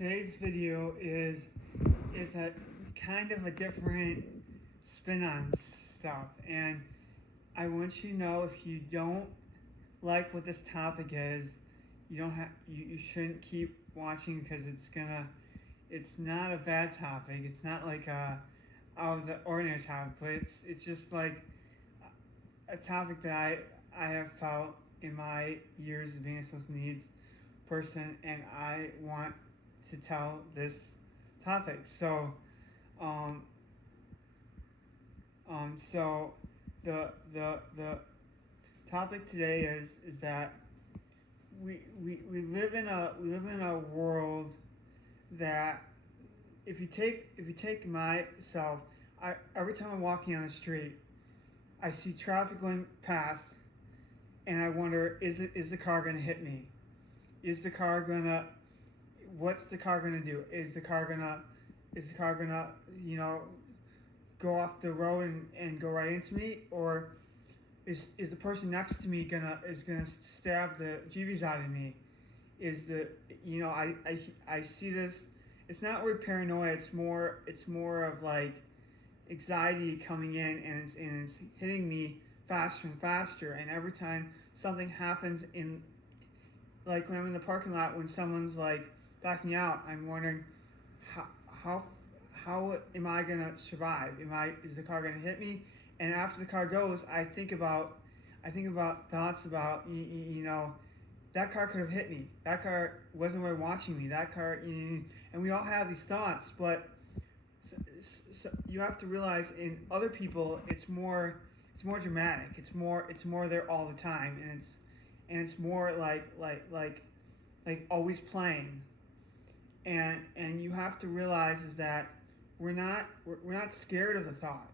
today's video is a kind of a different spin on stuff, and I want you to know if you don't like what this topic is, you shouldn't keep watching because it's not a bad topic. It's not like a out of the ordinary topic, but it's just like a topic that I have felt in my years of being a special needs person, and I want to tell this topic. So the topic today is that we live in a world that if you take myself, every time I'm walking on the street, I see traffic going past, and I wonder, is the car gonna hit me? What's the car gonna do? Is the car gonna go off the road and go right into me, or is the person next to me gonna stab the jeebies out of me? I see this. It's not really paranoia. It's more of like anxiety coming in, and it's hitting me faster and faster. And every time something happens like when I'm in the parking lot, when someone's like backing out, I'm wondering how am I gonna survive? Is the car gonna hit me? And after the car goes, I think about thoughts about that car could have hit me. That car wasn't really watching me. That car, and we all have these thoughts, but so you have to realize in other people it's more dramatic. It's more there all the time, and it's more like always playing. And you have to realize is that we're not scared of the thought.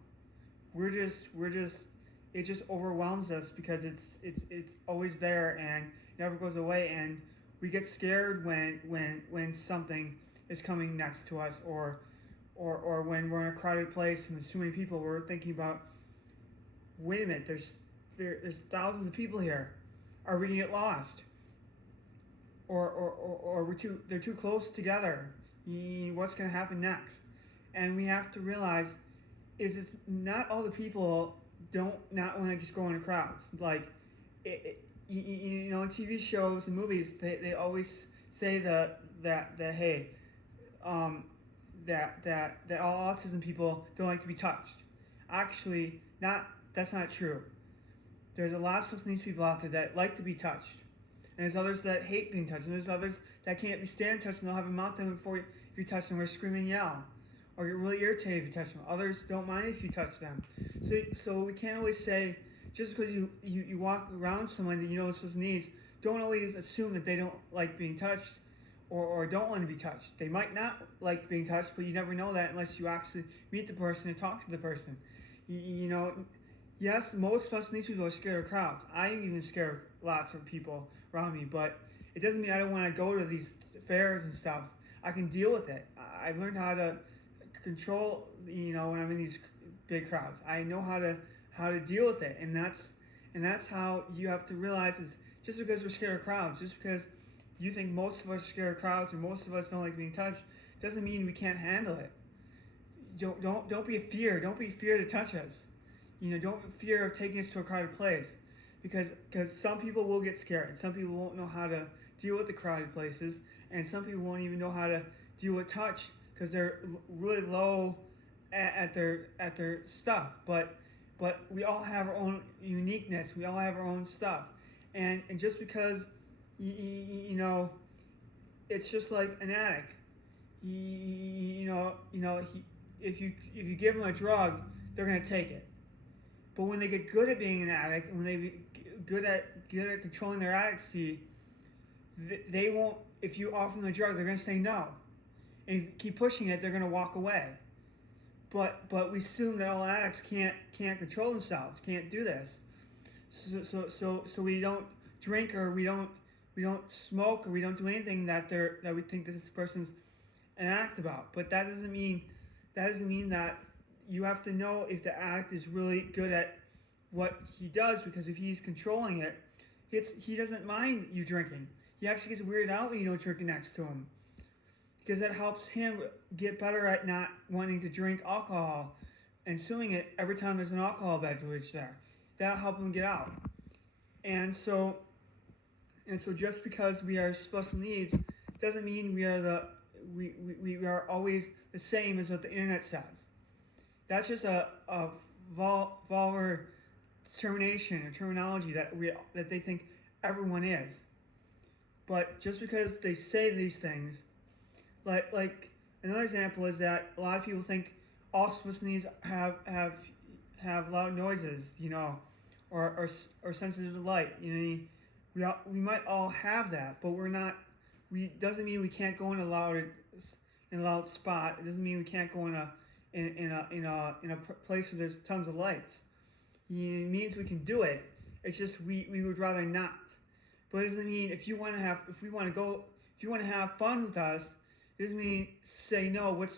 It just overwhelms us because it's always there and never goes away, and we get scared when something is coming next to us, or when we're in a crowded place and there's too many people. We're thinking about, wait a minute, there's thousands of people here. Are we gonna get lost? Or they're too close together. What's gonna happen next? And we have to realize is it's not all the people not want to just go into crowds. Like in TV shows and movies, they always say that hey, that all autism people don't like to be touched. Actually, that's not true. There's a lot of special needs people out there that like to be touched. And there's others that hate being touched. And there's others that can't stand touched, and they'll have a meltdown before if you touch them, or scream and yell, or get really irritated if you touch them. Others don't mind if you touch them. So we can't always say, just because you walk around someone that you know is special needs, don't always assume that they don't like being touched, or don't want to be touched. They might not like being touched, but you never know that unless you actually meet the person and talk to the person. Yes, most special needs people are scared of crowds. I am even scared of lots of people around me, but it doesn't mean I don't want to go to these fairs and stuff. I can deal with it. I've learned how to control, when I'm in these big crowds. I know how to deal with it, and that's how you have to realize is just because we're scared of crowds, just because you think most of us are scared of crowds or most of us don't like being touched, doesn't mean we can't handle it. Don't be a fear. Don't be fear to touch us. Don't be fear of taking us to a crowded place, because some people will get scared, and some people won't know how to deal with the crowded places, and some people won't even know how to deal with touch because they're really low at their stuff. But we all have our own uniqueness. We all have our own stuff, and just because it's just like an addict. If you give them a drug, they're gonna take it. But when they get good at being an addict, and when they get good at controlling their addiction, they won't. If you offer them a drug, they're gonna say no, and if you keep pushing it, they're gonna walk away. But we assume that all addicts can't control themselves, can't do this. So we don't drink, or we don't smoke, or we don't do anything that we think this person's an addict about. But that doesn't mean that you have to know if the addict is really good at what he does, because if he's controlling it, he doesn't mind you drinking. He actually gets weirded out when you don't drink next to him. because that helps him get better at not wanting to drink alcohol and suing it every time there's an alcohol beverage there. That'll help him get out. And so just because we are special needs doesn't mean we are always the same as what the internet says. That's just a vulgar determination or terminology that they think everyone is. But just because they say these things, like another example is that a lot of people think all special needs have loud noises, or sensitive to light. We might all have that, but we're not. Doesn't mean we can't go in a loud spot. It doesn't mean we can't go in a place where there's tons of lights. It means we can do it. It's just we would rather not. But it doesn't mean if you want to have fun with us, it doesn't mean say no. Let's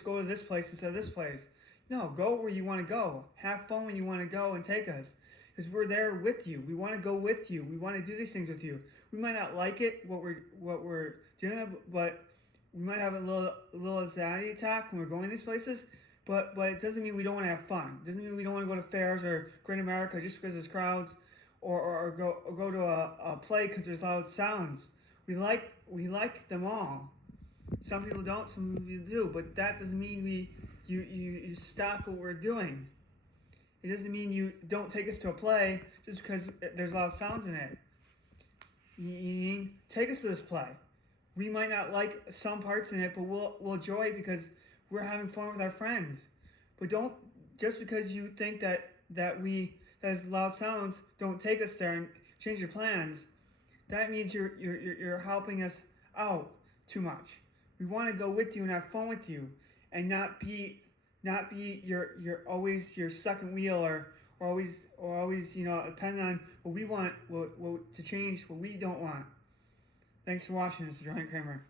go to this place instead of this place. No, go where you want to go. Have fun when you want to go and take us, because we're there with you. We want to go with you. We want to do these things with you. We might not like it what we're doing, but we might have a little anxiety attack when we're going these places. But it doesn't mean we don't want to have fun. It doesn't mean we don't want to go to fairs or Great America just because there's crowds, or go to a play because there's loud sounds. We like them all. Some people don't, some people do, but that doesn't mean you stop what we're doing. It doesn't mean you don't take us to a play just because there's loud sounds in it. You take us to this play. We might not like some parts in it, but we'll enjoy it because we're having fun with our friends. But don't, just because you think that there's loud sounds, don't take us there and change your plans. That means you're helping us out too much. We want to go with you and have fun with you, and not be your always your second wheel or always depend on what we want to change what we don't want. Thanks for watching. This is Ryan Kramer.